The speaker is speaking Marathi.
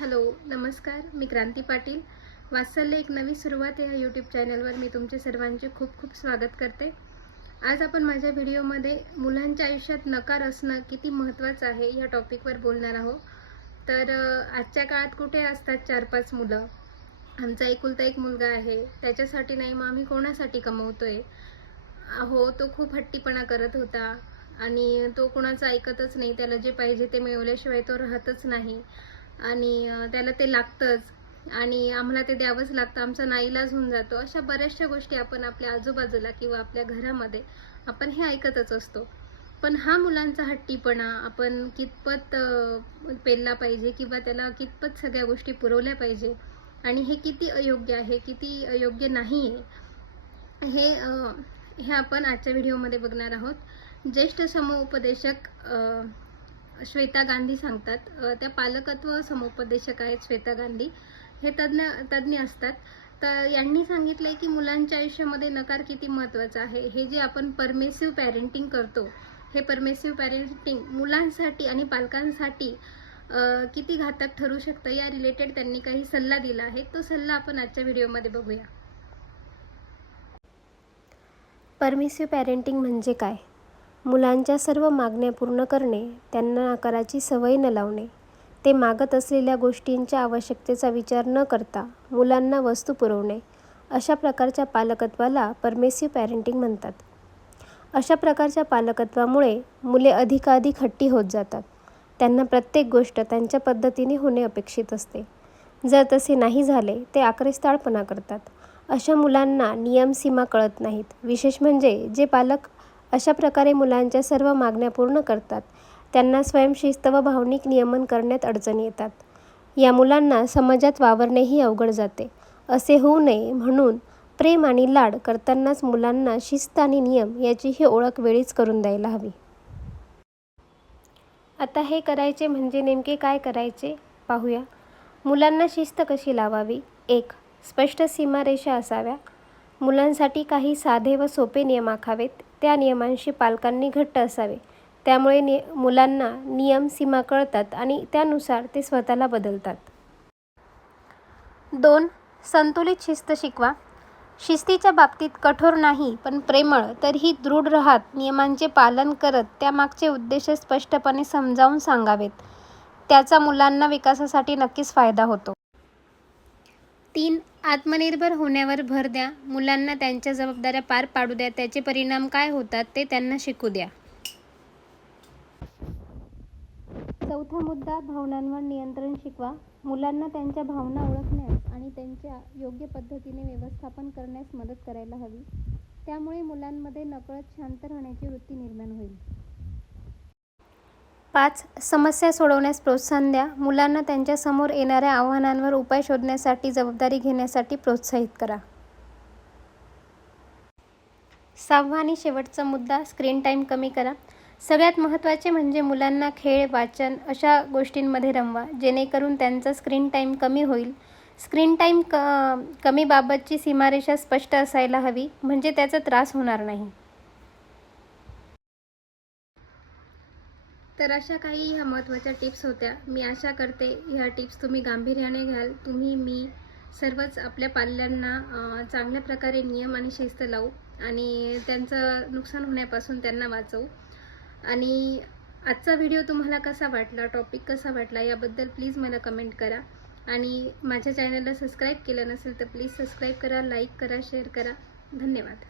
हॅलो नमस्कार, मी क्रांती पाटील. वात्सल्य एक नवी सुरुवात या यूट्यूब चॅनलवर मी तुमचे सर्वांचे खूप खूप स्वागत करते. आज आपण माझ्या व्हिडिओमध्ये मुलांच्या आयुष्यात नकार असणं किती महत्त्वाचं आहे या टॉपिकवर बोलणार आहोत. तर आजच्या काळात कुठे असतात 4-5 मुलं. आमचा एकुलता एक मुलगा आहे, त्याच्यासाठी नाही मग आम्ही कोणासाठी कमवतोय. हो, तो खूप हट्टीपणा करत होता आणि तो कोणाचं ऐकतच नाही. त्याला जे पाहिजे ते मिळवल्याशिवाय तो राहतच नाही आणि त्याला ते लागतंच आणि आम्हाला ते द्यावंच लागतं. आमचा नाईलाज होऊन जातो. अशा बऱ्याचशा गोष्टी आपण आपल्या आजूबाजूला किंवा आपल्या घरामध्ये आपण हे ऐकतच असतो. पण हा मुलांचा हट्टीपणा आपण कितपत पेलला पाहिजे किंवा त्याला कितपत सगळ्या गोष्टी पुरवल्या पाहिजे आणि हे किती अयोग्य आहे, किती अयोग्य नाही आहे, हे आपण आजच्या व्हिडिओमध्ये बघणार आहोत. ज्येष्ठ समुपदेशक श्वेता गांधी सांगतात. त्या पालकत्व समुपदेशक आहेत श्वेता गांधी. हे तज्ञ असतात. तर यांनी सांगितलंय की मुलांच्या आयुष्यामध्ये नकार किती महत्त्वाचा आहे. हे जे आपण परमिसिव्ह पॅरेंटिंग करतो, हे परमिसिव्ह पॅरेंटिंग मुलांसाठी आणि पालकांसाठी किती घातक ठरू शकतं या रिलेटेड त्यांनी काही सल्ला दिला आहे. तो सल्ला आपण आजच्या व्हिडिओमध्ये बघूया. परमिसिव्ह पॅरेंटिंग म्हणजे काय? मुलांच्या सर्व मागण्या पूर्ण करणे, त्यांना नकाराची सवय न लावणे, ते मागत असलेल्या गोष्टींच्या आवश्यकतेचा विचार न करता मुलांना वस्तू पुरवणे, अशा प्रकारच्या पालकत्वाला परमिसिव्ह पॅरेंटिंग म्हणतात. अशा प्रकारच्या पालकत्वामुळे मुले अधिकाधिक हट्टी होत जातात. त्यांना प्रत्येक गोष्ट त्यांच्या पद्धतीने होणे अपेक्षित असते. जर तसे नाही झाले ते आक्रस्ताळपणा करतात. अशा मुलांना नियम सीमा कळत नाहीत. विशेष म्हणजे जे पालक अशा प्रकारे मुलांच्या सर्व मागण्या पूर्ण करतात त्यांना स्वयंशिस्त व भावनिक नियमन करण्यात अडचणी येतात. या मुलांना समाजात वावरणेही अवघड जाते. असे होऊ नये म्हणून प्रेम आणि लाड करतानाच मुलांना शिस्त आणि नियम याचीही ओळख वेळीच करून द्यायला हवी. आता हे करायचे म्हणजे नेमके काय करायचे पाहूया. मुलांना शिस्त कशी लावावी. 1. स्पष्ट सीमारेषा असाव्या. मुलांसाठी काही साधे व सोपे नियम आखावेत. त्या नियमांशी पालकांनी घट्ट असावे. त्यामुळे मुलांना नियम सीमा कळतात आणि त्यानुसार ते स्वतःला बदलतात. 2. संतुलित शिस्त शिकवा. शिस्तीच्या बाबतीत कठोर नाही पण प्रेमळ तरीही दृढ राहत नियमांचे पालन करत त्यामागचे उद्देश स्पष्टपणे समजावून सांगावेत. त्याचा मुलांना विकासासाठी नक्कीच फायदा होतो. 3. आत्मनिर्भर होण्यावर भर द्या. मुलांना त्यांच्या जबाबदाऱ्या पार पाडू द्या. त्याचे परिणाम काय होतात ते त्यांना शिकू द्या. 4. मुद्दा भावनांवर नियंत्रण शिकवा. मुलांना त्यांच्या भावना ओळखण्यास आणि त्यांच्या योग्य पद्धतीने व्यवस्थापन करण्यास मदत करायला हवी. त्यामुळे मुलांमध्ये नकळत शांत राहण्याची वृत्ती निर्माण होईल. 5. समस्या सोडवण्यास प्रोत्साहन द्या. मुलांना त्यांच्या समोर येणाऱ्या आव्हानांवर उपाय शोधण्यासाठी जबाबदारी घेण्यासाठी प्रोत्साहित करा. 6. आणि शेवटचा मुद्दा स्क्रीन टाईम कमी करा. सगळ्यात महत्त्वाचे म्हणजे मुलांना खेळ, वाचन अशा गोष्टींमध्ये रमवा जेणेकरून त्यांचा स्क्रीन टाईम कमी होईल. स्क्रीन टाईम कमी बाबतची सीमारेषा स्पष्ट असायला हवी म्हणजे त्याचा त्रास होणार नाही. तर अशा काही ह्या महत्त्वाच्या टिप्स होत्या. मी आशा करते ह्या टिप्स तुम्ही गांभीर्याने घ्याल. तुम्ही, मी सर्वच आपल्या पाल्यांना चांगल्या प्रकारे नियम आणि शिस्त लावू आणि त्यांचं नुकसान होण्यापासून त्यांना वाचवू. आणि आजचा व्हिडिओ तुम्हाला कसा वाटला, टॉपिक कसा वाटला याबद्दल प्लीज मला कमेंट करा. आणि माझ्या चॅनलला सबस्क्राईब केलं नसेल तर प्लीज सबस्क्राईब करा, लाईक करा, शेअर करा. धन्यवाद.